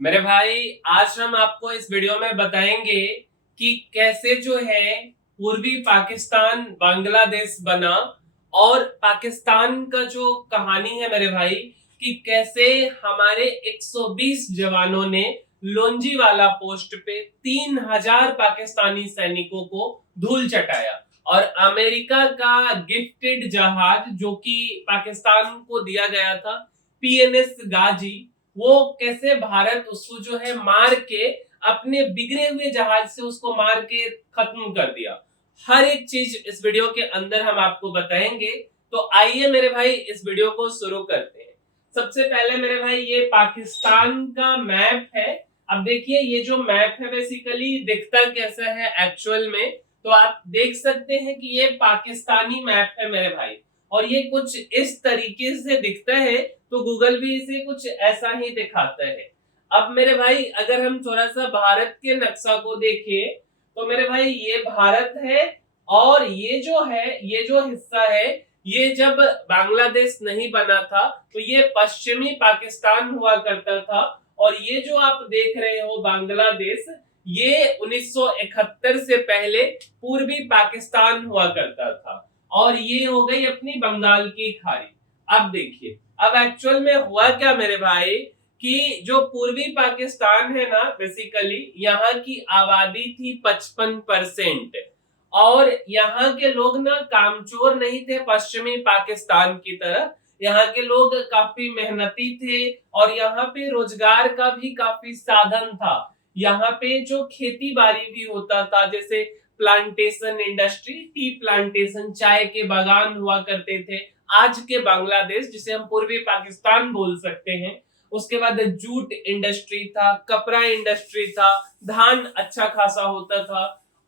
मेरे भाई, आज हम आपको इस वीडियो में बताएंगे कि कैसे जो है पूर्वी पाकिस्तान बांग्लादेश बना। और पाकिस्तान का जो कहानी है मेरे भाई, कि कैसे हमारे 120 जवानों ने लोंजीवाला पोस्ट पे 3000 पाकिस्तानी सैनिकों को धूल चटाया। और अमेरिका का गिफ्टेड जहाज जो कि पाकिस्तान को दिया गया था, पीएनएस गाजी, वो कैसे भारत उसको जो है मार के, अपने बिगड़े हुए जहाज से उसको मार के खत्म कर दिया। हर एक चीज इस वीडियो के अंदर हम आपको बताएंगे। तो आइए मेरे भाई, इस वीडियो को शुरू करते हैं। सबसे पहले मेरे भाई, ये पाकिस्तान का मैप है। अब देखिए, ये जो मैप है बेसिकली दिखता कैसा है एक्चुअल में, तो आप देख सकते हैं कि ये पाकिस्तानी मैप है मेरे भाई। और ये कुछ इस तरीके से दिखता है, तो गूगल भी इसे कुछ ऐसा ही दिखाता है। अब मेरे भाई, अगर हम थोड़ा सा भारत के नक्शा को देखें, तो मेरे भाई ये भारत है। और ये जो है, ये जो हिस्सा है, ये जब बांग्लादेश नहीं बना था तो ये पश्चिमी पाकिस्तान हुआ करता था। और ये जो आप देख रहे हो बांग्लादेश, ये 1971 से पहले पूर्वी पाकिस्तान हुआ करता था। और ये हो गई अपनी बंगाल की खाड़ी। अब देखिए, अब एक्चुअल में हुआ क्या मेरे भाई, कि जो पूर्वी पाकिस्तान है ना, बेसिकली यहाँ की आबादी थी 55%। और यहाँ के लोग ना कामचोर नहीं थे पश्चिमी पाकिस्तान की तरह। यहाँ के लोग काफी मेहनती थे और यहाँ पे रोजगार का भी काफी साधन था। यहाँ पे जो खेती बाड़ी भी होता था, जैसे प्लांटेशन इंडस्ट्री, टी प्लांटेशन, चाय के बागान हुआ करते थे। आज के बांग्लादेश, जिसे हम पूर्वी पाकिस्तान बोल सकते हैं। उसके बाद जूट इंडस्ट्री था, कपड़ा इंडस्ट्री था, धान अच्छा खासा होता था।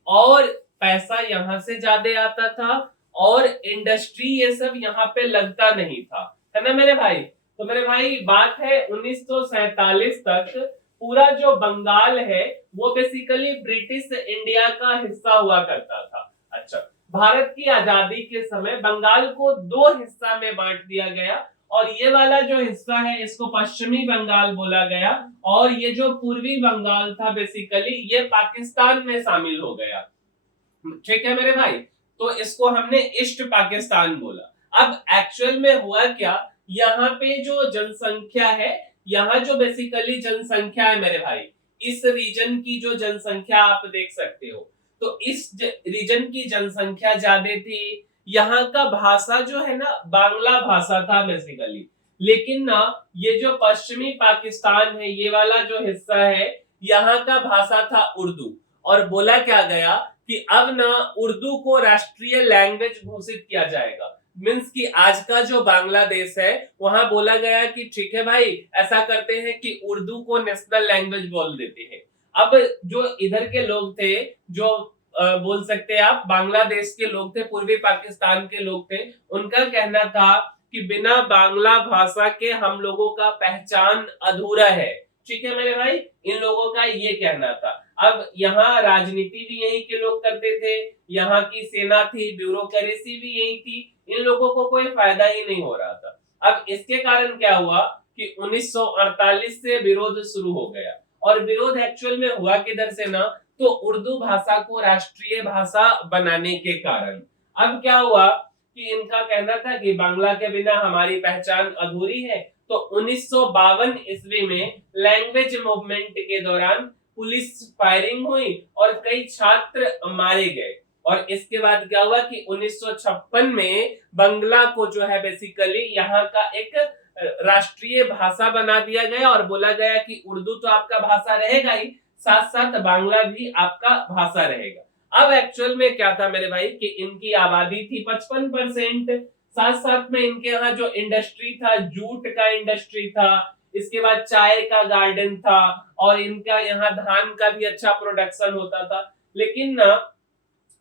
और पैसा यहाँ से ज्यादा आता था। और इंडस्ट्री ये सब यहाँ पे लगता नहीं था, है ना मेरे भाई। तो मेरे भाई, बात है 1947 तक पूरा जो बंगाल है वो बेसिकली ब्रिटिश इंडिया का हिस्सा हुआ करता था। अच्छा, भारत की आजादी के समय बंगाल को दो हिस्सा में बांट दिया गया। और ये वाला जो हिस्सा है इसको पश्चिमी बंगाल बोला गया। और ये जो पूर्वी बंगाल था बेसिकली, ये पाकिस्तान में शामिल हो गया। ठीक है मेरे भाई, तो इसको हमने ईस्ट पाकिस्तान बोला। अब एक्चुअल में हुआ क्या, यहाँ पे जो जनसंख्या है, यहाँ जो बेसिकली जनसंख्या है मेरे भाई, इस रीजन की जो जनसंख्या आप देख सकते हो, तो इस रीजन की जनसंख्या ज्यादा थी। यहाँ का भाषा जो है ना, बांग्ला भाषा था बेसिकली। लेकिन ना, ये जो पश्चिमी पाकिस्तान है, ये वाला जो हिस्सा है, यहाँ का भाषा था उर्दू। और बोला क्या गया कि अब ना उर्दू को राष्ट्रीय लैंग्वेज घोषित किया जाएगा। मीन्स कि आज का जो बांग्लादेश है, वहां बोला गया कि ठीक है भाई, ऐसा करते हैं कि उर्दू को नेशनल लैंग्वेज बोल देते हैं। अब जो इधर के लोग थे, जो बोल सकते हैं आप बांग्लादेश के लोग थे, पूर्वी पाकिस्तान के लोग थे, उनका कहना था कि बिना बांग्ला भाषा के हम लोगों का पहचान अधूरा है। ठीक है मेरे भाई, इन लोगों का ये कहना था। अब यहाँ राजनीति भी यही के लोग करते थे, यहाँ की सेना थी, ब्यूरोक्रेसी भी यही थी। इन लोगों को कोई फायदा ही नहीं हो रहा था। अब इसके कारण क्या हुआ कि 1948 से विरोध शुरू हो गया। और विरोध एक्चुअल में हुआ किधर से ना, तो उर्दू भाषा को राष्ट्रीय भाषा बनाने के कारण। अब क्या हुआ कि इनका कहना था कि बांग्ला के बिना हमारी पहचान अधूरी है। तो 1952 ईस्वी में लैंग्वेज मूवमेंट के दौरान पुलिस फायरिंग हुई और कई छात्र मारे गए। और इसके बाद क्या हुआ कि 1956 में बंगला को जो है बेसिकली यहाँ का एक राष्ट्रीय भाषा बना दिया गया। और बोला गया कि उर्दू तो आपका भाषा रहेगा ही, साथ साथ बांग्ला भी आपका भाषा रहेगा। अब एक्चुअल में क्या था मेरे भाई, कि इनकी आबादी थी 55%। साथ साथ में इनके यहाँ जो इंडस्ट्री था, जूट का इंडस्ट्री था, इसके बाद चाय का गार्डन था, और इनका यहाँ धान का भी अच्छा प्रोडक्शन होता था। लेकिन ना,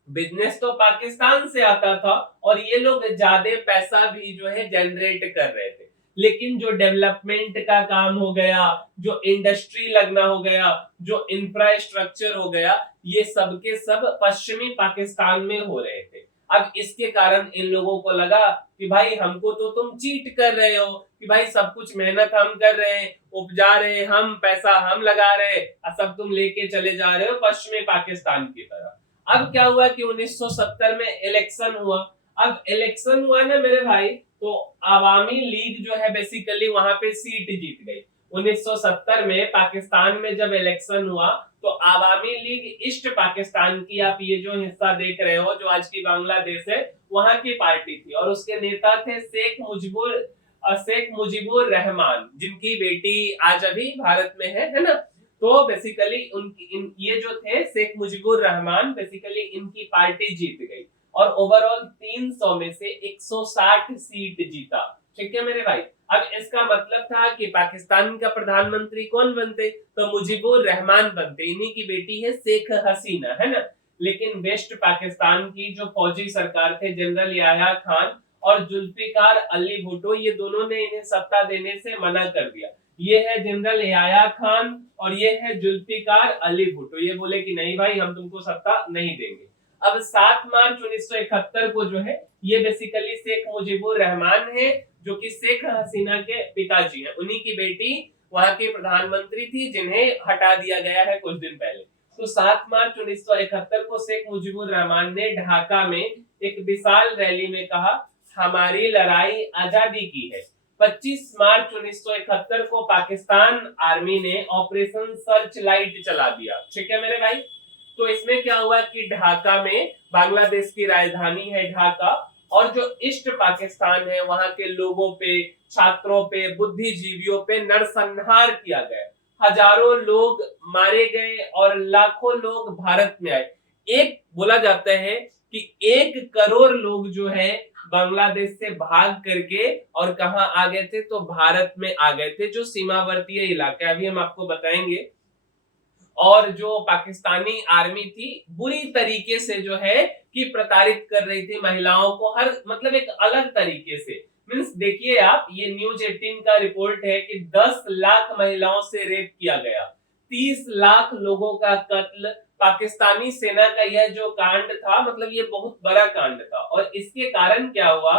बिजनेस तो पाकिस्तान से आता था और ये लोग ज्यादा पैसा भी जो है जनरेट कर रहे थे। लेकिन जो डेवलपमेंट का काम हो गया, जो इंडस्ट्री लगना हो गया, जो इंफ्रास्ट्रक्चर हो गया, ये सब के सब पश्चिमी पाकिस्तान में हो रहे थे। अब इसके कारण इन लोगों को लगा कि भाई हमको तो तुम चीट कर रहे हो, कि भाई सब कुछ मेहनत हम कर रहे हैं, उपजा रहे हैं हम, पैसा हम लगा रहे हैं, और सब तुम लेके चले जा रहे हो पश्चिमी पाकिस्तान की तरफ। अब क्या हुआ कि 1970 में इलेक्शन हुआ। अब इलेक्शन हुआ ना मेरे भाई, तो अवामी लीग जो है बेसिकली वहां पे सीट जीत गई। 1970 में पाकिस्तान में जब इलेक्शन हुआ तो अवामी लीग ईस्ट पाकिस्तान की, आप ये जो हिस्सा देख रहे हो जो आज की बांग्लादेश है, वहां की पार्टी थी, और उसके नेता थे शेख मुजीबुर रहमान, जिनकी बेटी आज अभी भारत में है ना। तो बेसिकली ये जो थे शेख मुजीबुर रहमान, बेसिकली इनकी पार्टी जीत गई और ओवरऑल 300 में से 160 सीट जीता। ठीक है मेरे भाई। अब इसका मतलब था कि पाकिस्तान का प्रधानमंत्री कौन बनते, तो मुजीबुर रहमान बनते, इन्हीं की बेटी है शेख हसीना, है ना। लेकिन वेस्ट पाकिस्तान की जो फौजी सरकार थे, जनरल याह्या खान और जुल्फिकार अली भुट्टो, ये दोनों ने इन्हें सत्ता देने से मना कर दिया। ये है जनरल याह्या खान और ये है जुल्फिकार अली भुट्टो, ये बोले कि नहीं भाई हम तुमको सत्ता नहीं देंगे। अब 7 मार्च 1971 को जो है, ये बेसिकली शेख मुजीबुर रहमान है जो कि शेख हसीना के पिताजी हैं, उन्हीं की बेटी वहां के प्रधानमंत्री थी जिन्हें हटा दिया गया है कुछ दिन पहले। तो 7 मार्च 1971 को शेख मुजीबुर रहमान ने ढाका में एक विशाल रैली में कहा, हमारी लड़ाई आजादी की है। 25 मार्च 1971 को पाकिस्तान आर्मी ने ऑपरेशन सर्च लाइट चला दिया। ठीक है मेरे भाई। तो इसमें क्या हुआ कि ढाका में, बांग्लादेश की राजधानी है ढाका, और जो ईस्ट पाकिस्तान है वहां के लोगों पे, छात्रों पे, बुद्धिजीवियों पे नरसंहार किया गया। हजारों लोग मारे गए और लाखों लोग भारत में आए। एक बोला जाता है कि 1 करोड़ लोग जो है बांग्लादेश से भाग करके और कहां आ गए थे, तो भारत में आ गए थे, जो सीमावर्तीय इलाके अभी हम आपको बताएंगे। और जो पाकिस्तानी आर्मी थी बुरी तरीके से जो है कि प्रताड़ित कर रही थी महिलाओं को, हर मतलब एक अलग तरीके से। मींस देखिए आप, ये न्यूज 18 का रिपोर्ट है कि 10 लाख महिलाओं से रेप किया गया, 30 लाख लोगों का कत्ल। पाकिस्तानी सेना का यह जो कांड था, मतलब ये बहुत बड़ा कांड था। और इसके कारण क्या हुआ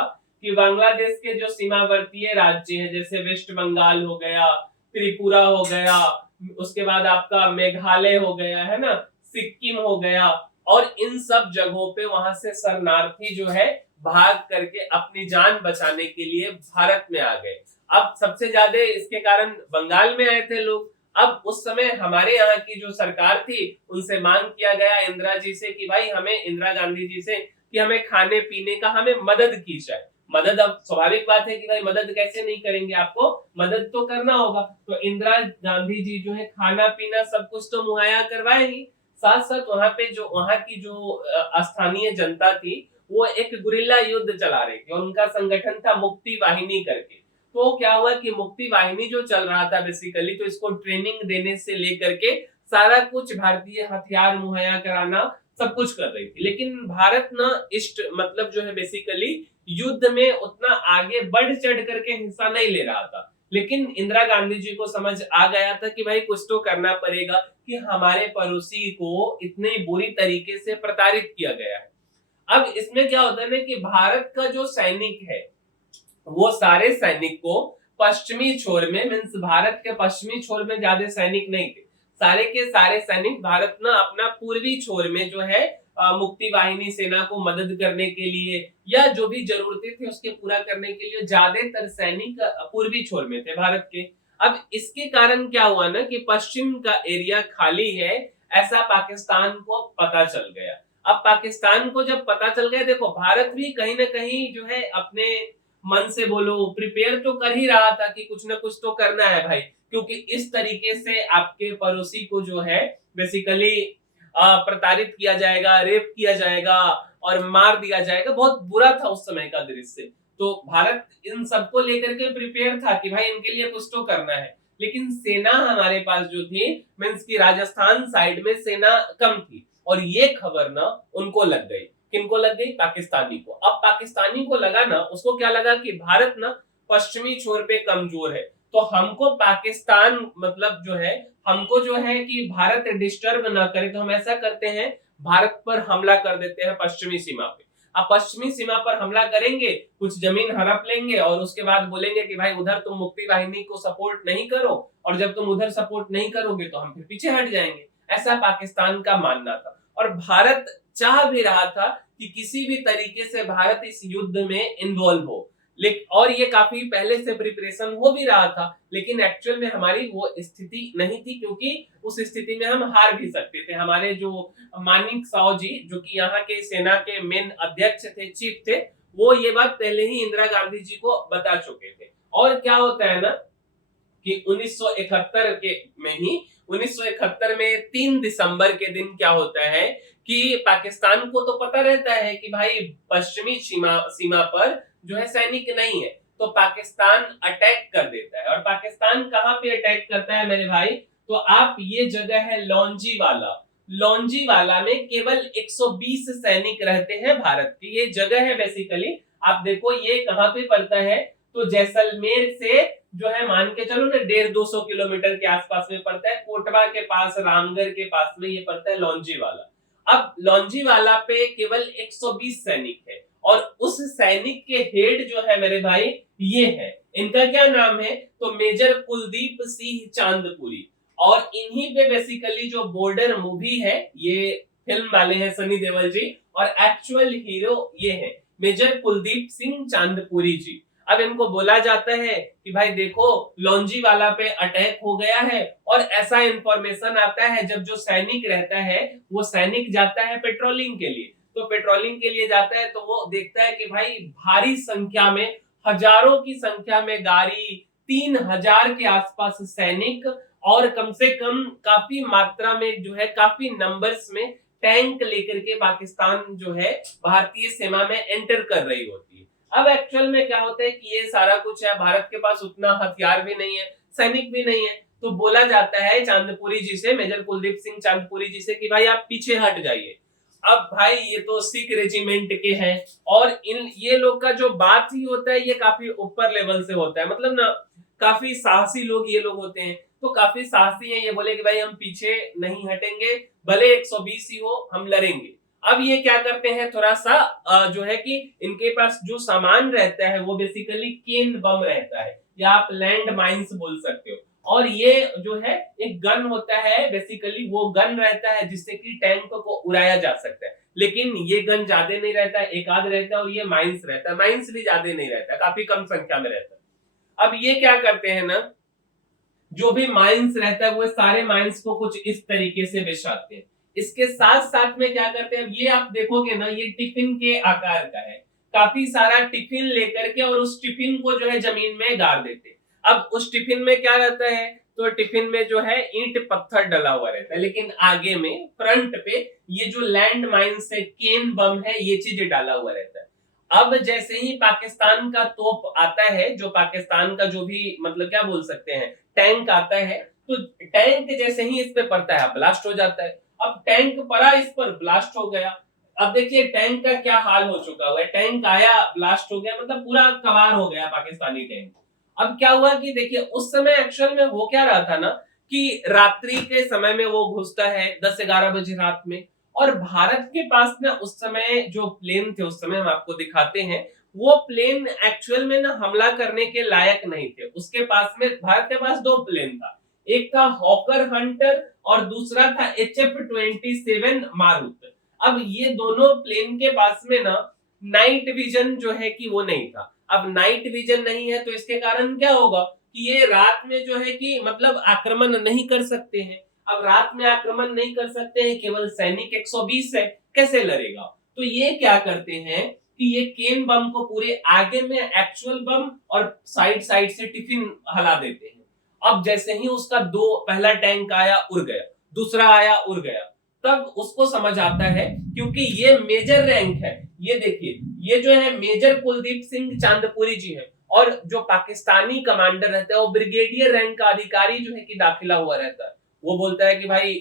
कि बांग्लादेश के जो सीमावर्तीय राज्य हैं, जैसे वेस्ट बंगाल हो गया, त्रिपुरा हो गया, उसके बाद आपका मेघालय हो गया, है ना, सिक्किम हो गया, और इन सब जगहों पे वहां से शरणार्थी जो है भाग करके अपनी जान बचाने के लिए भारत में आ गए। अब सबसे ज्यादा इसके कारण बंगाल में आए थे लोग। अब उस समय हमारे यहाँ की जो सरकार थी, उनसे मांग किया गया इंदिरा जी से कि भाई हमें, इंदिरा गांधी जी से, कि हमें खाने पीने का हमें मदद की जाए। मदद, अब स्वाभाविक बात है कि भाई मदद कैसे नहीं करेंगे, आपको मदद तो करना होगा। तो इंदिरा गांधी जी जो है खाना पीना सब कुछ तो मुहैया करवाएंगी, साथ साथ वहां पे जो वहां की जो स्थानीय जनता थी, वो एक गुरिल्ला युद्ध चला रही थी और उनका संगठन था मुक्ति वाहिनी करके। तो क्या हुआ कि मुक्ति वाहिनी जो चल रहा था बेसिकली, तो इसको ट्रेनिंग देने से लेकर के सारा कुछ, भारतीय हथियार मुहैया कराना, सब कुछ कर रही थी। लेकिन भारत ना ईस्ट मतलब जो है बेसिकली युद्ध में उतना आगे बढ़ चढ़ करके हिस्सा नहीं ले रहा था। लेकिन इंदिरा गांधी जी को समझ आ गया था कि भाई कुछ तो करना पड़ेगा कि हमारे पड़ोसी को इतने बुरी तरीके से प्रताड़ित किया गया है। अब इसमें क्या होता है ना कि भारत का जो सैनिक है, वो सारे सैनिक को पश्चिमी छोर में, मीन्स भारत के पश्चिमी छोर में ज्यादा सैनिक नहीं थे, सारे के सारे सैनिक भारत ना अपना पूर्वी छोर में जो है मुक्ति वाहिनी सेना को मदद करने के लिए या जो भी जरूरतें थी उसके पूरा करने के लिए ज्यादातर सैनिक पूर्वी छोर में थे भारत के। अब इसके कारण क्या हुआ ना कि पश्चिम का एरिया खाली है, ऐसा पाकिस्तान को पता चल गया। अब पाकिस्तान को जब पता चल गया, देखो भारत भी कहीं ना कहीं जो है अपने मन से बोलो प्रिपेयर तो कर ही रहा था कि कुछ ना कुछ तो करना है भाई, क्योंकि इस तरीके से आपके पड़ोसी को जो है बेसिकली प्रताड़ित किया जाएगा, रेप किया जाएगा और मार दिया जाएगा। बहुत बुरा था उस समय का दृश्य। तो भारत इन सबको लेकर के प्रिपेयर था कि भाई इनके लिए कुछ तो करना है। लेकिन सेना हमारे पास जो थी, मींस की राजस्थान साइड में सेना कम थी, और ये खबर ना उनको लग गई। किनको लग गई? पाकिस्तानी को। अब पाकिस्तानी को लगा ना, उसको क्या लगा कि भारत ना पश्चिमी छोर पे कमजोर है, तो हमको पाकिस्तान मतलब जो है, हमको जो है कि भारत डिस्टर्ब ना करे, तो हम ऐसा करते हैं भारत पर हमला कर देते हैं पश्चिमी सीमा पे। आप पश्चिमी सीमा पर हमला करेंगे, कुछ जमीन हड़प लेंगे और उसके बाद बोलेंगे कि भाई उधर तुम मुक्ति वाहिनी को सपोर्ट नहीं करो, और जब तुम उधर सपोर्ट नहीं करोगे तो हम फिर पीछे हट जाएंगे। ऐसा पाकिस्तान का मानना था और भारत चाह भी रहा था कि किसी भी तरीके से भारत इस युद्ध में इन्वॉल्व हो, और ये काफी पहले से प्रिपरेशन हो भी रहा था, लेकिन एक्चुअल में हमारी वो स्थिति नहीं थी, क्योंकि उस स्थिति में हम हार भी सकते थे। हमारे जो मानिक साव जी, जो कि यहाँ के सेना के मेन अध्यक्ष थे, चीफ थे, वो ये बात पहले ही इंदिरा गांधी जी को बता चुके थे। और क्या होता है ना कि 1971 के में ही 1971 में 3 दिसंबर के दिन क्या होता है कि पाकिस्तान को तो पता रहता है कि भाई पश्चिमी सीमा पर जो है सैनिक नहीं है, तो पाकिस्तान अटैक कर देता है। और पाकिस्तान कहां पे अटैक करता है मेरे भाई, तो आप ये जगह है लौंजीवाला। लौंजीवाला में केवल 120 सैनिक रहते हैं भारत की। ये जगह है बेसिकली, आप देखो ये कहां पे पड़ता है, तो जैसलमेर से जो है मान के चलो ना 150-200 किलोमीटर के आसपास में पड़ता है। कोटवा के पास, रामगढ़ के पास में ये पड़ता है लौंजीवाला। अब लौंजीवाला पे केवल 120 सैनिक है और उस सैनिक के हेड जो है मेरे भाई ये है, इनका क्या नाम है, तो मेजर कुलदीप सिंह चांदपुरी। और इन्हीं पे बेसिकली जो बॉर्डर मूवी है, ये फिल्म वाले हैं सनी देओल जी, और एक्चुअल हीरो ये है मेजर कुलदीप सिंह चांदपुरी जी। अब इनको बोला जाता है कि भाई देखो लौंजीवाला पे अटैक हो गया है, और ऐसा इंफॉर्मेशन आता है जब जो सैनिक रहता है वो सैनिक जाता है पेट्रोलिंग के लिए, तो पेट्रोलिंग के लिए जाता है तो वो देखता है कि भाई भारी संख्या में, हजारों की संख्या में गाड़ी, 3000 के आसपास सैनिक, और कम से कम काफी मात्रा में जो है, काफी नंबर्स में टैंक लेकर के पाकिस्तान जो है भारतीय सीमा में एंटर कर रही होती है। अब एक्चुअल में क्या होता है कि ये सारा कुछ है, भारत के पास उतना हथियार भी नहीं है, सैनिक भी नहीं है, तो बोला जाता है चांदपुरी जी से, मेजर कुलदीप सिंह चांदपुरी जी से कि भाई आप पीछे हट जाइए। अब भाई ये तो सिख रेजिमेंट के हैं, और इन ये लोग का जो बात ही होता है ये काफी ऊपर लेवल से होता है, मतलब ना काफी साहसी लोग ये लोग होते हैं, तो काफी साहसी है। ये बोले कि भाई हम पीछे नहीं हटेंगे, भले 120 ही हो, हम लड़ेंगे। अब ये क्या करते हैं, थोड़ा सा जो है कि इनके पास जो सामान रहता है वो बेसिकली केन बम रहता है, या आप लैंड माइंस बोल सकते हो। और ये जो है एक गन होता है, बेसिकली वो गन रहता है जिससे कि टैंक को उड़ाया जा सकता है, लेकिन ये गन ज्यादा नहीं रहता है, एक आध रहता है, और ये माइंस रहता है, माइंस भी ज्यादा नहीं रहता है, काफी कम संख्या में रहता है। अब ये क्या करते हैं ना, जो भी माइंस रहता है वो सारे माइंस को कुछ इस तरीके से बिछाते हैं। इसके साथ साथ में क्या करते हैं, ये आप देखोगे ना, ये टिफिन के आकार का है, काफी सारा टिफिन लेकर के, और उस टिफिन को जो है जमीन में गाड़ देते हैं। अब उस टिफिन में क्या रहता है, तो टिफिन में जो है ईंट पत्थर डला हुआ रहता है, लेकिन आगे में फ्रंट पे ये जो लैंड माइंस है, केन बम है, ये चीज डाला हुआ रहता है। अब जैसे ही पाकिस्तान का तोप आता है, जो पाकिस्तान का जो भी मतलब क्या बोल सकते हैं टैंक आता है, तो टैंक जैसे ही इस पे पड़ता है ब्लास्ट हो जाता है। अब टैंक पड़ा, इस पर ब्लास्ट हो गया। अब देखिए टैंक का क्या हाल हो चुका हुआ है, टैंक आया, ब्लास्ट हो गया, मतलब पूरा कबार हो गया पाकिस्तानी टैंक। अब क्या हुआ कि देखिए उस समय एक्चुअल में हो क्या रहा था ना, कि रात्रि के समय में वो घुसता है 10-11 बजे रात में, और भारत के पास ना उस समय जो प्लेन थे, उस समय हम आपको दिखाते हैं, वो प्लेन एक्चुअल में ना हमला करने के लायक नहीं थे। उसके पास में, भारत के पास 2 प्लेन था, एक था हॉकर हंटर और दूसरा था HF-27 मारुत। अब ये दोनों प्लेन के पास में ना नाइट विजन जो है कि वो नहीं था। अब नाइट विजन नहीं है तो इसके कारण क्या होगा कि ये रात में जो है कि मतलब आक्रमण नहीं कर सकते हैं। अब रात में आक्रमण नहीं कर सकते हैं, केवल सैनिक 120 है, कैसे लड़ेगा। तो ये क्या करते हैं कि ये केन बम को पूरे आगे में एक्चुअल बम और साइड साइड से टिफिन हला देते हैं। अब जैसे ही उसका पहला टैंक आया, उड़ गया, दूसरा आया, उड़ गया, तब उसको समझ आता है, क्योंकि ये मेजर रैंक है। ये देखिए, ये जो है मेजर कुलदीप सिंह चांदपुरी जी है, और जो पाकिस्तानी कमांडर रहता है वो ब्रिगेडियर रैंक का अधिकारी जो है कि दाखिला हुआ रहता है। वो बोलता है कि भाई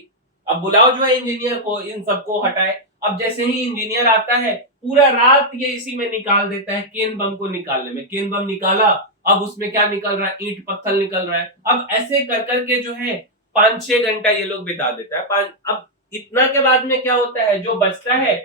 अब बुलाओ जो है इंजीनियर को, इन सबको हटाए। अब जैसे ही इंजीनियर आता है, पूरा रात ये इसी में निकाल देता है, केन बम को निकालने में। केन बम निकाला, अब उसमें क्या निकल रहा है, ईंट पत्थर निकल रहा है। अब ऐसे कर करके जो है 5-6 घंटा ये लोग बिता देता है। अब इतना के बाद में क्या होता है, जो बचता है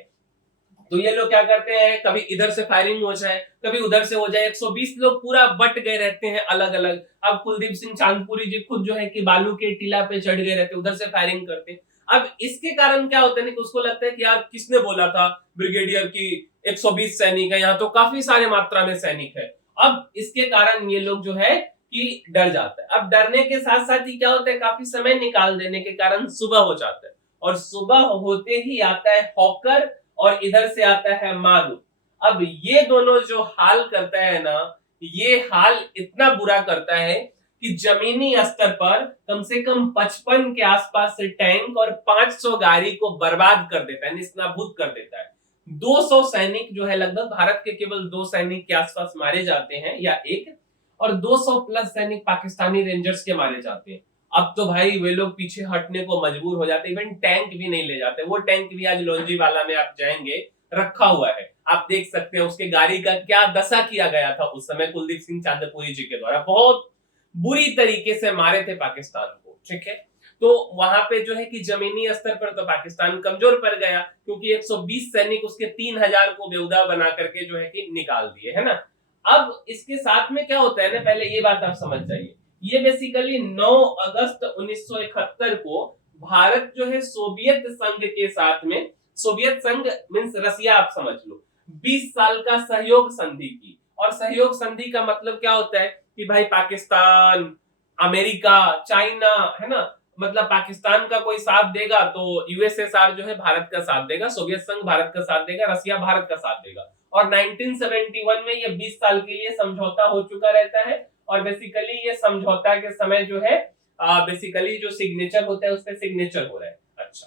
तो ये लोग क्या करते हैं, कभी इधर से फायरिंग हो जाए, कभी उधर से हो जाए, 120 लोग पूरा बट गए रहते हैं अलग अलग। अब कुलदीप सिंह चांदपुरी जी खुद जो है कि बालू के टीला पे चढ़ गए रहते, उधर से फायरिंग करते। अब इसके कारण क्या होता है ना कि उसको लगता है कि यार किसने बोला था ब्रिगेडियर की 120 सैनिक है, यहाँ तो काफी सारे मात्रा में सैनिक है। अब इसके कारण ये लोग जो है कि डर जाता है। अब डरने के साथ साथ ही क्या होता है, काफी समय निकाल देने के कारण सुबह हो जाता है, और सुबह होते ही आता है हॉकर और इधर से आता है मारू। अब ये दोनों जो हाल करता है ना, ये हाल इतना बुरा करता है कि जमीनी स्तर पर कम से कम 55 के आसपास से टैंक और 500 गाड़ी को बर्बाद कर देता है, निस्नाभूत कर देता है। 200 सैनिक जो है, लगभग भारत के केवल 2 सैनिक के आसपास मारे जाते हैं या एक, और 200 प्लस सैनिक पाकिस्तानी रेंजर्स के मारे जाते हैं। अब तो भाई वे लोग पीछे हटने को मजबूर हो जाते हैं, इवन टैंक भी नहीं ले जाते। वो टैंक भी आज लोंजीवाला में आप जाएंगे रखा हुआ है, आप देख सकते हैं उसके गाड़ी का क्या दशा किया गया था उस समय कुलदीप सिंह चांदपुरी जी के द्वारा। बहुत बुरी तरीके से मारे थे पाकिस्तान को, ठीक है। तो वहां पे जो है कि जमीनी स्तर पर तो पाकिस्तान कमजोर पड़ गया, क्योंकि 120 सैनिक उसके 3000 को बेहुदा बना करके जो है कि निकाल दिए, है ना। अब इसके साथ में क्या होता है ना, पहले ये बात आप समझ जाइए। ये बेसिकली 9 अगस्त 1971 को भारत जो है सोवियत संघ के साथ में, सोवियत संघ मींस रसिया आप समझ लो, 20 साल का सहयोग संधि की। और सहयोग संधि का मतलब क्या होता है कि भाई पाकिस्तान, अमेरिका, चाइना, है ना, मतलब पाकिस्तान का कोई साथ देगा तो यूएसएसआर जो है भारत का साथ देगा, सोवियत संघ भारत का साथ देगा, रसिया भारत का साथ देगा। और 1971 में ये 20 साल के लिए समझौता हो चुका रहता है। और बेसिकली ये समझौता के समय जो है बेसिकली जो सिग्नेचर होता है उस पर सिग्नेचर हो रहा है। अच्छा,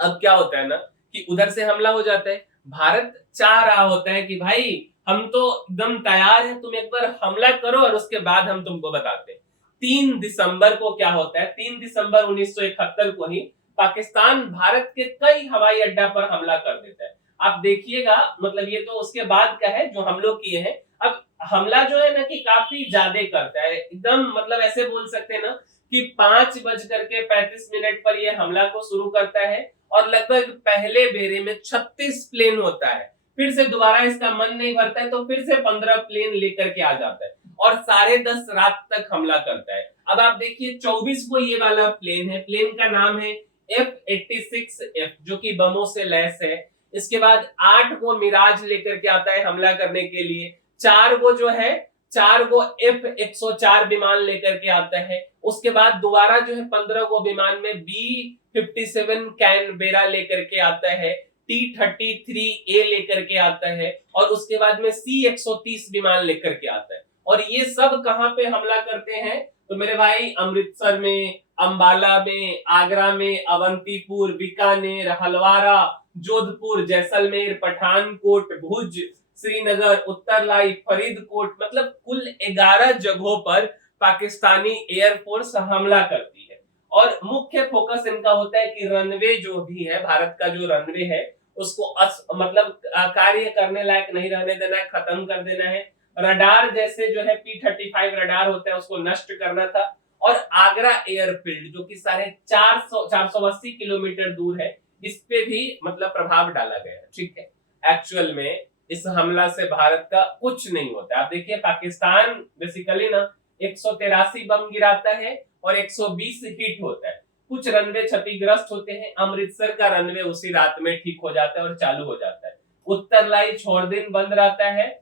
अब क्या होता है ना कि उधर से हमला हो जाता है। भारत चाह रहा होता है कि भाई हम तो एकदम तैयार हैं, तुम एक बार हमला करो और उसके बाद हम तुमको बताते हैं। 3 दिसंबर को क्या होता है, 3 दिसंबर 1971 को ही पाकिस्तान भारत के कई हवाई अड्डा पर हमला कर देता है। आप देखिएगा, मतलब ये तो उसके बाद का है जो हम लोग किए हैं। अब हमला जो है ना कि काफी ज्यादा करता है, एकदम मतलब ऐसे बोल सकते हैं ना कि 5:35 पर ये हमला को शुरू करता है, और लगभग पहले बेरे में 36 प्लेन होता है। फिर से दोबारा इसका मन नहीं भरता है तो फिर से 15 प्लेन लेकर के आ जाता है, और 10:30 रात तक हमला करता है। अब आप देखिए 24 को ये वाला प्लेन है, प्लेन का नाम है F-86F, जो कि बमों से लैस है। इसके बाद 8 को मिराज लेकर के आता है हमला करने के लिए। 4 को जो है, 4 को F-104 विमान लेकर के आता है। उसके बाद दोबारा जो है 15 को विमान में B-57 कैनबेरा लेकर के आता है, T-33A लेकर के आता है, और उसके बाद में C-130 विमान लेकर के आता है। और ये सब कहां पे हमला करते हैं तो मेरे भाई, अमृतसर में, अंबाला में, आगरा में, अवंतीपुर, बीकानेर, हलवारा, जोधपुर, जैसलमेर, पठानकोट, भुज, श्रीनगर, उत्तरलाई, फरीदकोट, मतलब कुल 11 जगहों पर पाकिस्तानी एयरफोर्स हमला करती है। और मुख्य फोकस इनका होता है कि रनवे जो भी है, भारत का जो रनवे है उसको मतलब कार्य करने लायक नहीं रहने देना है, खत्म कर देना है। रडार जैसे जो है P-35 रडार होता है उसको नष्ट करना था। और आगरा एयरफील्ड जो कि 480 किलोमीटर दूर है, इस पे भी मतलब प्रभाव डाला गया है, ठीक है। एक्चुअल में इस हमला से भारत का कुछ नहीं होता। आप देखिए पाकिस्तान बेसिकली ना 183 बम गिराता है और 120 हिट होता है। कुछ रनवे क्षतिग्रस्त होते हैं, अमृतसर का रनवे उसी रात में ठीक हो जाता है और चालू हो जाता है। उत्तरलाई छोड़ दिन बंद रहता है,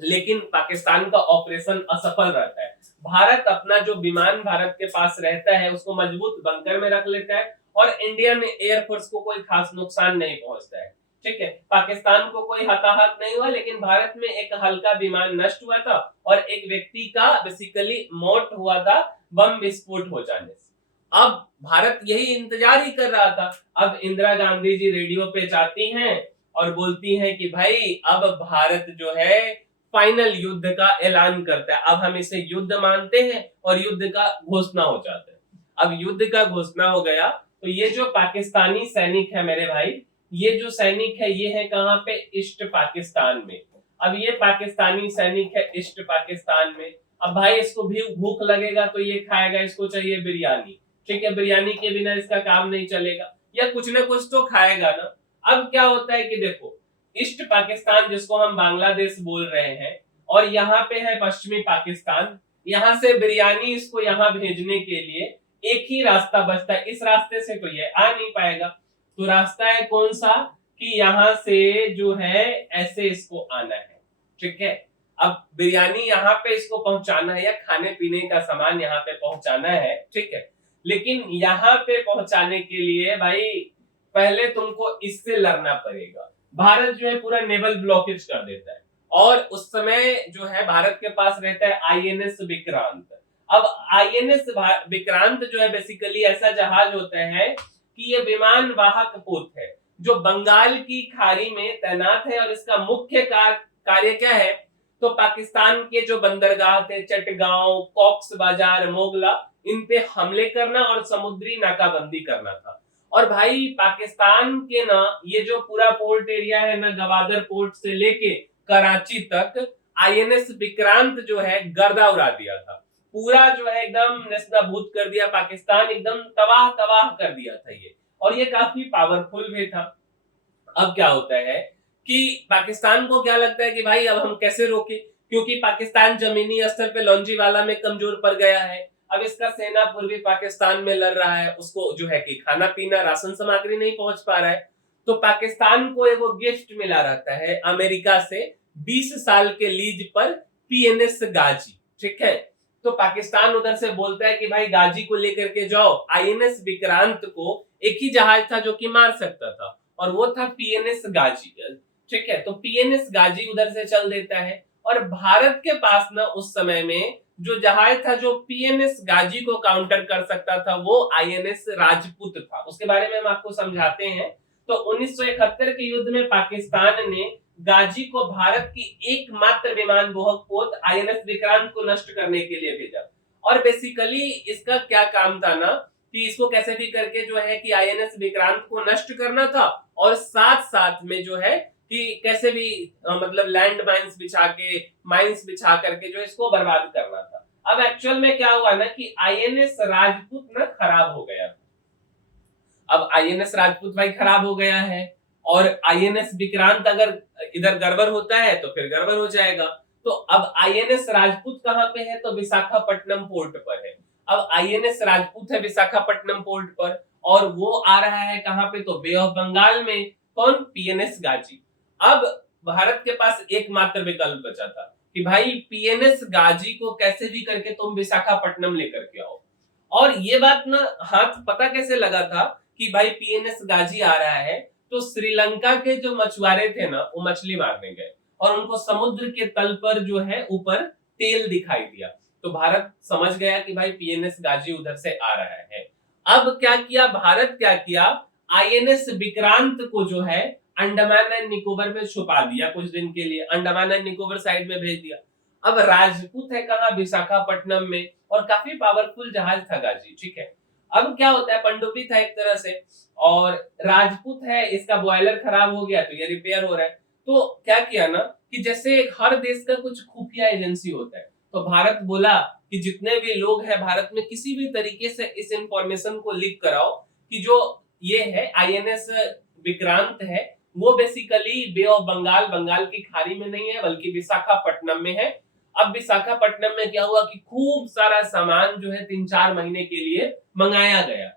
लेकिन पाकिस्तान का ऑपरेशन असफल रहता है। भारत अपना जो विमान भारत के पास रहता है उसको मजबूत बंकर में रख लेता है, और इंडियन एयरफोर्स को कोई खास नुकसान नहीं पहुंचता है, ठीक है। पाकिस्तान को कोई हताहत नहीं हुआ, लेकिन भारत में एक हल्का विमान नष्ट हुआ था और एक व्यक्ति का बेसिकली मौत हुआ था बम विस्फोट हो जाने से। अब भारत यही इंतजार ही कर रहा था। अब इंदिरा गांधी जी रेडियो पे जाती हैं और बोलती हैं कि भाई अब भारत जो है फाइनल युद्ध का ऐलान करता है, अब हम इसे युद्ध मानते हैं, और युद्ध का घोषणा हो जाता है। अब युद्ध का घोषणा हो गया तो ये जो पाकिस्तानी सैनिक है मेरे भाई, ये जो सैनिक है ये है कहां पे, ईस्ट पाकिस्तान में। अब ये पाकिस्तानी सैनिक है ईस्ट पाकिस्तान में। अब भाई इसको भी भूख लगेगा तो ये खाएगा, इसको चाहिए बिरयानी, ठीक है। बिरयानी के बिना इसका काम नहीं चलेगा, या कुछ ना कुछ तो खाएगा ना। अब क्या होता है कि देखो ईस्ट पाकिस्तान जिसको हम बांग्लादेश बोल रहे हैं, और यहाँ पे है पश्चिमी पाकिस्तान। यहाँ से बिरयानी इसको यहाँ भेजने के लिए एक ही रास्ता बचता है, इस रास्ते से तो ये आ नहीं पाएगा। तो रास्ता है कौन सा, कि यहाँ से जो है ऐसे इसको आना है, ठीक है। अब बिरयानी यहाँ पे इसको पहुंचाना है या खाने पीने का सामान यहाँ पे पहुंचाना है, ठीक है। लेकिन यहाँ पे पहुंचाने के लिए भाई पहले तुमको इससे लड़ना पड़ेगा। भारत जो है पूरा नेवल ब्लॉकेज कर देता है, और उस समय जो है भारत के पास रहता है आईएनएस विक्रांत। अब आईएनएस विक्रांत जो है बेसिकली ऐसा जहाज होता है कि ये विमान वाहक पोत है जो बंगाल की खाड़ी में तैनात है, और इसका मुख्य कार्य क्या है, तो पाकिस्तान के जो बंदरगाह थे चटगांव, कॉक्स बाजार, मोगला, इन पे हमले करना और समुद्री नाकाबंदी करना था। और भाई पाकिस्तान के ना ये जो पूरा पोर्ट एरिया है ना, गवादर पोर्ट से लेके कराची तक आईएनएस विक्रांत जो है गर्दा उड़ा दिया था। पूरा जो है एकदम नेस्तनाबूद कर दिया, पाकिस्तान एकदम तबाह तबाह कर दिया था ये, और ये काफी पावरफुल भी था। अब क्या होता है कि पाकिस्तान को क्या लगता है कि भाई अब हम कैसे रोके, क्योंकि पाकिस्तान जमीनी स्तर पे लॉन्जीवाला में कमजोर पड़ गया है। अब इसका सेना पूर्वी पाकिस्तान में लड़ रहा है, उसको जो है कि खाना पीना राशन सामग्री नहीं पहुंच पा रहा है। तो पाकिस्तान को एक गिफ्ट मिला रहता है अमेरिका से 20 साल के लीज पर पीएनएस गाजी, ठीक है। तो पाकिस्तान उधर से बोलता है कि भाई गाजी को लेकर के जाओ। आईएनएस विक्रांत को एक ही जहाज था जो कि मार सकता था, और वो था पीएनएस गाजी, ठीक है। तो पीएनएस गाजी उधर से चल देता है, और भारत के पास ना उस समय में जो जहाज था जो पीएनएस गाजी को काउंटर कर सकता था वो आईएनएस राजपूत था। उसके बारे में हम आपको समझाते हैं। तो 1971 के युद्ध में पाकिस्तान ने गाजी को भारत की एकमात्र विमान वाहक पोत आईएनएस विक्रांत को नष्ट करने के लिए भेजा। और बेसिकली इसका क्या काम था ना, कि इसको कैसे भी करके जो है कि आईएनएस विक्रांत को नष्ट करना था, और साथ साथ में जो है कि कैसे भी मतलब लैंड माइंस बिछा के, माइंस बिछा करके जो इसको बर्बाद करना था। अब एक्चुअल में क्या हुआ ना कि आईएनएस राजपूत ना खराब हो गया था। अब आईएनएस राजपूत भाई खराब हो गया है, और आईएनएस विक्रांत अगर इधर गड़बड़ होता है तो फिर गड़बड़ हो जाएगा। तो अब आईएनएस राजपूत कहां पे है, तो विशाखापट्टनम पोर्ट पर है। अब आईएनएस राजपूत है विशाखापट्टनम पोर्ट पर, और वो आ रहा है कहां पे, तो बे ऑफ बंगाल में। कौन, पीएनएस गाजी। अब भारत के पास एकमात्र विकल्प बचा था कि भाई पीएनएस गाजी को कैसे भी करके तुम विशाखापट्टनम लेकर के आओ। और ये बात ना हाथ पता कैसे लगा था कि भाई पीएनएस गाजी आ रहा है, तो श्रीलंका के जो मछुआरे थे ना वो मछली मारने गए, और उनको समुद्र के तल पर जो है ऊपर तेल दिखाई दिया। तो भारत समझ गया कि भाई पीएनएस गाजी उधर से आ रहा है। अब क्या किया भारत, क्या किया, आईएनएस विक्रांत को जो है अंडमान एंड निकोबार में छुपा दिया कुछ दिन के लिए, अंडमान एंड निकोबार साइड में भेज दिया। अब राजपूत है कहां, विशाखापट्टनम में, और काफी पावरफुल जहाज था गाजी, ठीक है। अब क्या होता है, पनडुब्बी था एक तरह से, और राजपूत है, इसका बॉयलर खराब हो गया तो ये रिपेयर हो रहा है। तो क्या किया ना कि जैसे हर देश का कुछ खुफिया एजेंसी होता है, तो भारत बोला कि जितने भी लोग हैं भारत में किसी भी तरीके से इस इंफॉर्मेशन को लीक कराओ कि जो ये है आईएनएस विक्रांत है वो basically bay of Bengal, Bengal की खाड़ी में नहीं है बल्कि विशाखापट्टनम में है। अब विशाखापट्टनम में क्या हुआ कि खूब सारा सामान जो है 3-4 महीने के लिए मंगाया गया,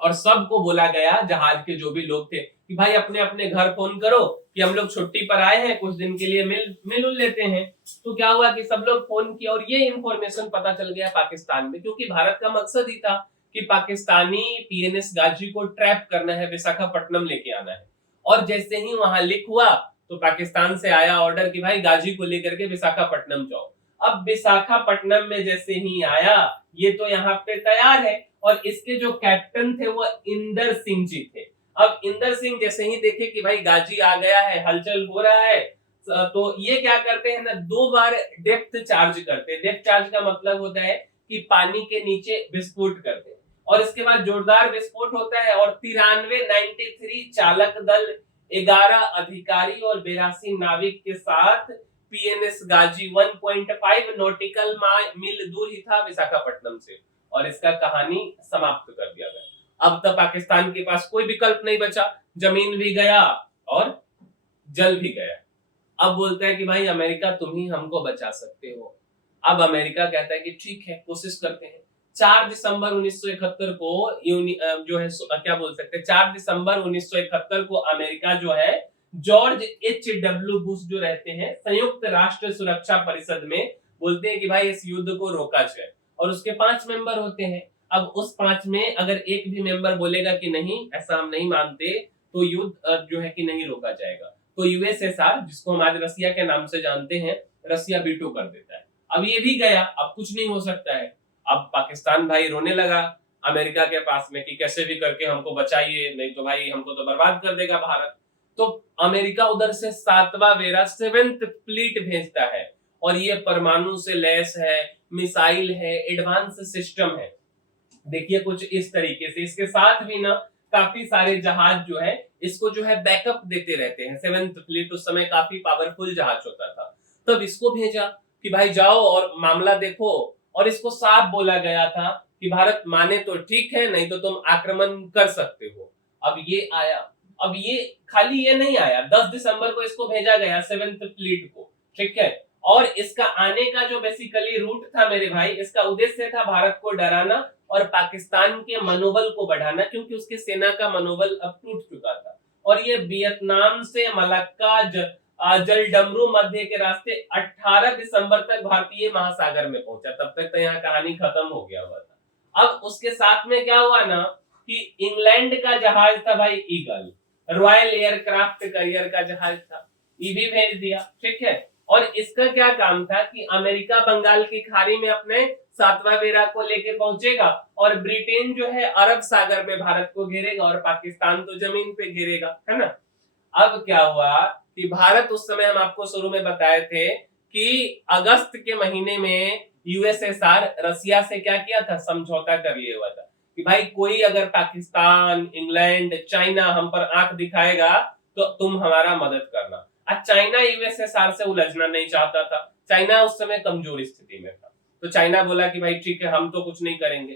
और सबको बोला गया जहाज के जो भी लोग थे कि भाई अपने अपने घर फोन करो कि हम लोग छुट्टी पर आए हैं, कुछ दिन के लिए मिल लेते हैं। तो क्या हुआ कि सब लोग फोन किया, और ये इंफॉर्मेशन पता चल गया पाकिस्तान में, क्योंकि भारत का मकसद ही था कि पाकिस्तानी पीएनएस गाजी को ट्रैप करना है, विशाखापट्टनम लेके आना है। और जैसे ही वहां लिख हुआ तो पाकिस्तान से आया ऑर्डर कि भाई गाजी को लेकर के विशाखापट्टनम जाओ। अब विशाखापट्टनम में जैसे ही आया, ये तो यहाँ पे तैयार है, और इसके जो कैप्टन थे वो इंदर सिंह जी थे। अब इंदर सिंह जैसे ही देखे कि भाई गाजी आ गया है, हलचल हो रहा है, तो ये क्या करते हैं ना, 2 बार डेप्थ चार्ज करते हैं। डेप्थ चार्ज का मतलब होता है कि पानी के नीचे विस्फोट करते हैं, और इसके बाद जोरदार विस्फोट होता है, और 93 चालक दल, 11 अधिकारी और 82 नाविक के साथ पीएनएस गाजी 1.5 नॉटिकल मील दूर ही था विशाखापट्टनम से, और इसका कहानी समाप्त कर दिया गया। अब तक पाकिस्तान के पास कोई विकल्प नहीं बचा, जमीन भी गया और जल भी गया। अब बोलता है कि भाई अमेरिका तुम ही हमको बचा सकते हो। अब अमेरिका कहता है कि ठीक है, कोशिश करते हैं। 4 दिसंबर 1971 को जो है क्या बोल सकते हैं, 4 दिसंबर 1971 को अमेरिका जो है जॉर्ज H.W. बुश जो रहते हैं संयुक्त राष्ट्र सुरक्षा परिषद में, बोलते हैं कि भाई इस युद्ध को रोका जाए। और उसके 5 मेंबर होते हैं। अब उस 5 में अगर एक भी मेंबर बोलेगा कि नहीं, ऐसा हम नहीं मानते, तो युद्ध जो है कि नहीं रोका जाएगा। तो यूएसएसआर, जिसको हम आज रसिया के नाम से जानते हैं, रसिया वीटो कर देता है। अब ये भी गया, अब कुछ नहीं हो सकता है। अब पाकिस्तान भाई रोने लगा अमेरिका के पास में कि कैसे भी करके हमको बचाइए, नहीं तो भाई हमको तो बर्बाद कर देगा भारत। तो अमेरिका उधर से 7वां वेरा 7th फ्लीट भेजता है, और ये परमाणु से लैस है, मिसाइल है, एडवांस सिस्टम है। देखिए कुछ इस तरीके से इसके साथ भी ना काफी सारे जहाज जो है इसको जो है बैकअप देते रहते हैं। 7th फ्लीट उस समय काफी पावरफुल जहाज होता था। तब इसको भेजा कि भाई जाओ और मामला देखो, और इसको साफ बोला गया था कि भारत माने तो ठीक है, नहीं तो तुम आक्रमण कर सकते हो। अब ये आया। अब ये खाली ये नहीं आया, 10 दिसंबर को इसको भेजा गया 7th फ्लीट को, ठीक है। और इसका आने का जो बेसिकली रूट था मेरे भाई, इसका उद्देश्य था भारत को डराना और पाकिस्तान के मनोबल को बढ़ाना, क्योंकि उसके सेना का मनोबल अब टूट चुका था। और ये वियतनाम से मलक्का जलडमरू मध्य के रास्ते 18 दिसंबर तक भारतीय महासागर में पहुंचा। तब तक तो यहाँ कहानी खत्म हो गया हुआ था। अब उसके साथ में क्या हुआ ना कि इंग्लैंड का जहाज था भाई ईगल, रॉयल एयरक्राफ्ट करियर का जहाज था, ये भी भेज दिया, ठीक है। और इसका क्या काम था कि अमेरिका बंगाल की खाड़ी में अपने 7वां बेड़ा को लेके पहुंचेगा, और ब्रिटेन जो है अरब सागर में भारत को घेरेगा, और पाकिस्तान तो जमीन पे घेरेगा, है ना। अब क्या हुआ कि भारत उस समय, हम आपको शुरू में बताए थे कि अगस्त के महीने में यूएसएसआर रसिया से क्या किया था, समझौता कर लिया हुआ था कि भाई कोई अगर पाकिस्तान, इंग्लैंड, चाइना हम पर आंख दिखाएगा तो तुम हमारा मदद करना। आज चाइना यूएसएसआर से उलझना नहीं चाहता था। चाइना उस समय कमजोर स्थिति में था, तो चाइना बोला कि भाई ठीक है, हम तो कुछ नहीं करेंगे।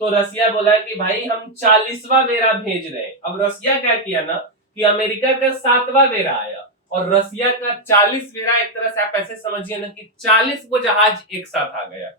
तो रसिया बोला कि भाई हम 40वां बेड़ा भेज रहे हैं। अब रसिया क्या किया ना कि अमेरिका का 7वां बेड़ा आया और रसिया का 40 बेड़ा, एक तरह से आप ऐसे समझिए ना कि 40 वो जहाज एक साथ आ गया।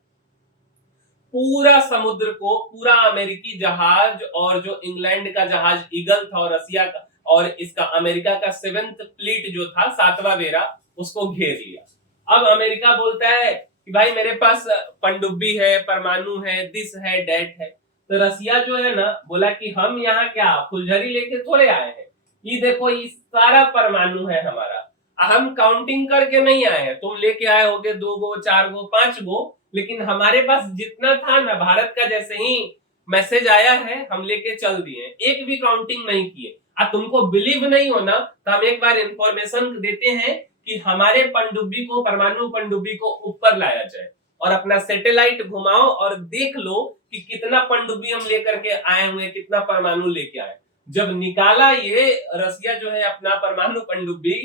पूरा समुद्र को, पूरा अमेरिकी जहाज और जो इंग्लैंड का जहाज ईगल था और रसिया का और इसका अमेरिका का 7th फ्लीट जो था 7वां बेड़ा, उसको घेर लिया। अब अमेरिका बोलता है कि भाई मेरे पास पनडुब्बी है, परमाणु है, दिस है, डेट है। तो रसिया जो है ना बोला कि हम यहाँ क्या फुलझड़ी लेके थोड़े आए हैं, ये देखो ये सारा परमाणु है हमारा, हम काउंटिंग करके नहीं आए हैं। तुम लेके आए होगे 2 गो, 4 गो, 5 गो, लेकिन हमारे पास जितना था ना, भारत का जैसे ही मैसेज आया है हम लेके चल दिए, एक भी काउंटिंग नहीं किए। अब तुमको बिलीव नहीं होना तो हम एक बार इंफॉर्मेशन देते हैं कि हमारे पनडुब्बी को, परमाणु पनडुब्बी को ऊपर लाया जाए और अपना सैटेलाइट घुमाओ और देख लो कि कितना पनडुब्बी हम लेकर के आए हुए, कितना परमाणु लेके आए। जब निकाला ये रसिया जो है अपना परमाणु पनडुब्बी,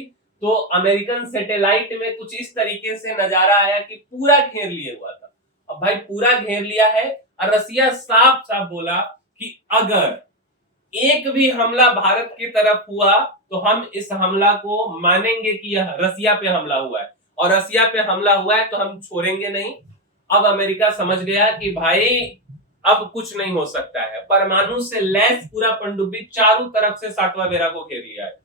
तो अमेरिकन सैटेलाइट में कुछ इस तरीके से नजारा आया कि पूरा घेर लिए हुआ था। अब भाई पूरा घेर लिया है और रसिया साफ साफ बोला कि अगर एक भी हमला भारत की तरफ हुआ तो हम इस हमला को मानेंगे कि यह रसिया पे हमला हुआ है, और रसिया पे हमला हुआ है तो हम छोड़ेंगे नहीं। अब अमेरिका समझ गया कि भाई अब कुछ नहीं हो सकता है। परमाणु से लैस पूरा पनडुब्बी चारों तरफ से 7वां बेड़ा को घेर लिया है।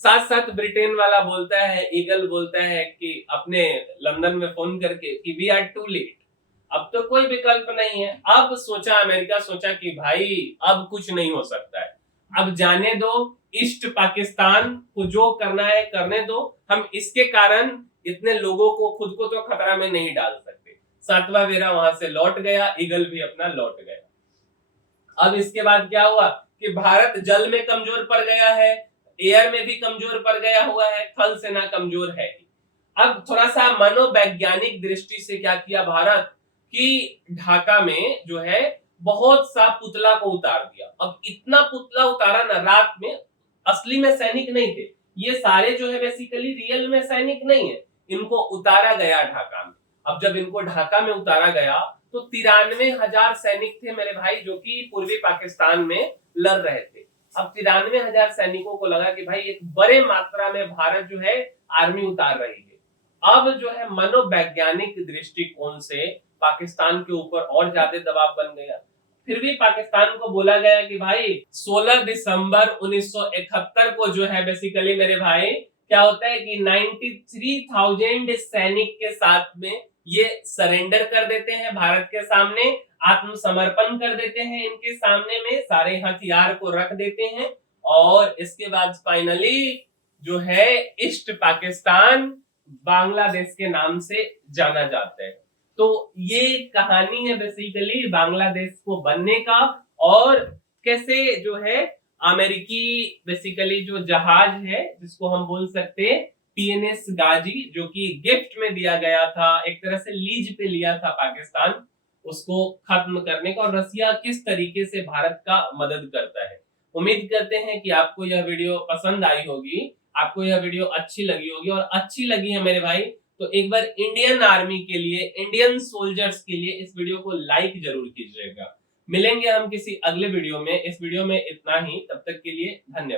साथ साथ ब्रिटेन वाला बोलता है, ईगल बोलता है कि अपने लंदन में फोन करके कि वी आर टू लेट, अब तो कोई विकल्प नहीं है। अब सोचा अमेरिका, सोचा कि भाई अब कुछ नहीं हो सकता है, अब जाने दो, ईस्ट पाकिस्तान को जो करना है करने दो, हम इसके कारण इतने लोगों को, खुद को तो खतरा में नहीं डाल सकते। 7वां बेड़ा वहां से लौट गया, ईगल भी अपना लौट गया। अब इसके बाद क्या हुआ कि भारत जल में कमजोर पड़ गया है, एयर में भी कमजोर पड़ गया हुआ है, थल सेना कमजोर है। अब थोड़ा सा मनोवैज्ञानिक दृष्टि से क्या किया भारत कि ढाका में जो है बहुत सा पुतला को उतार दिया। अब इतना पुतला उतारा ना रात में, असली में सैनिक नहीं थे ये सारे, जो है बेसिकली रियल में सैनिक नहीं है, इनको उतारा गया ढाका में। अब जब इनको ढाका में उतारा गया तो 93,000 सैनिक थे मेरे भाई, जो कि पूर्वी पाकिस्तान में लड़ रहे थे। अब 93,000 सैनिकों को लगा कि भाई एक बड़े मात्रा में भारत जो है आर्मी उतार रही है। अब जो है मनोवैज्ञानिक दृष्टिकोण से पाकिस्तान के ऊपर और ज्यादा दबाव बन गया। फिर भी पाकिस्तान को बोला गया कि भाई 16 दिसंबर 1971 को जो है बेसिकली मेरे भाई क्या होता है कि 93,000 सैनिक के साथ में ये सरेंडर कर देते हैं भारत के सामने, आत्मसमर्पण कर देते हैं इनके सामने में, सारे हथियार को रख देते हैं और इसके बाद फाइनली जो है ईस्ट पाकिस्तान बांग्लादेश के नाम से जाना जाता है। तो ये कहानी है बेसिकली बांग्लादेश को बनने का और कैसे जो है अमेरिकी बेसिकली जो जहाज है जिसको हम बोल सकते हैं पीएनएस गाजी, जो कि गिफ्ट में दिया गया था, एक तरह से लीज पे लिया था पाकिस्तान, उसको खत्म करने का, और रसिया किस तरीके से भारत का मदद करता है। उम्मीद करते हैं कि आपको यह वीडियो पसंद आई होगी, आपको यह वीडियो अच्छी लगी होगी, और अच्छी लगी है मेरे भाई तो एक बार इंडियन आर्मी के लिए, इंडियन सोल्जर्स के लिए इस वीडियो को लाइक जरूर कीजिएगा। मिलेंगे हम किसी अगले वीडियो में। इस वीडियो में इतना ही, तब तक के लिए धन्यवाद।